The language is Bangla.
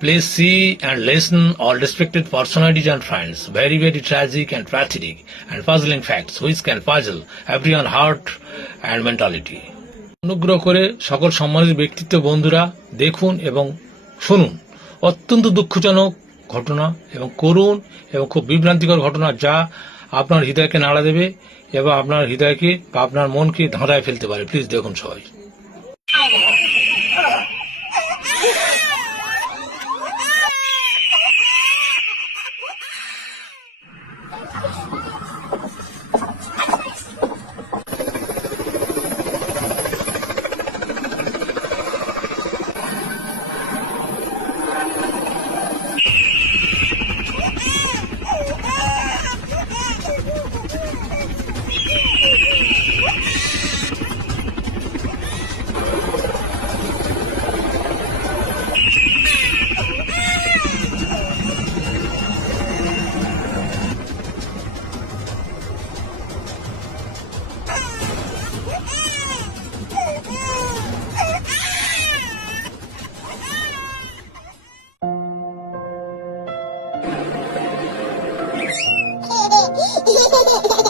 Please see and listen all respected personalities and friends. Very, very tragic and pathetic and puzzling facts which can puzzle everyone's heart and mentality. অনুগ্রহ করে সকল সম্মানিত ব্যক্তিত্ব বন্ধুরা দেখুন এবং শুনুন অত্যন্ত দুঃখজনক ঘটনা এবং করুণ এবং খুব বিভ্রান্তিকর ঘটনা, যা আপনার হৃদয়কে নাড়া দেবে এবং আপনার হৃদয়কে বা আপনার মনকে ধাঁধায় ফেলতে পারে। প্লিজ দেখুন সবাই। Ha ha ha ha!